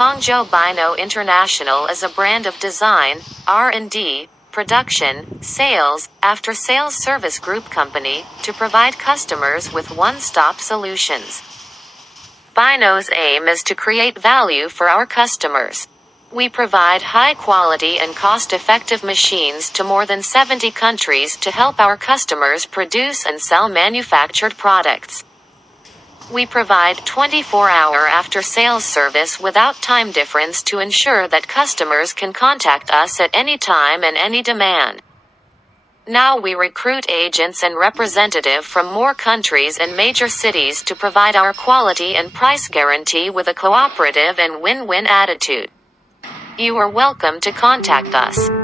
Hangzhou Bino International is a brand of design, R&D, production, sales, after-sales service group company to provide customers with one-stop solutions. Bino's aim is to create value for our customers. We provide high-quality and cost-effective machines to more than 70 countries to help our customers produce and sell manufactured products. We provide 24-hour after-sales service without time difference to ensure that customers can contact us at any time and any demand. Now we recruit agents and representatives from more countries and major cities to provide our quality and price guarantee with a cooperative and win-win attitude. You are welcome to contact us.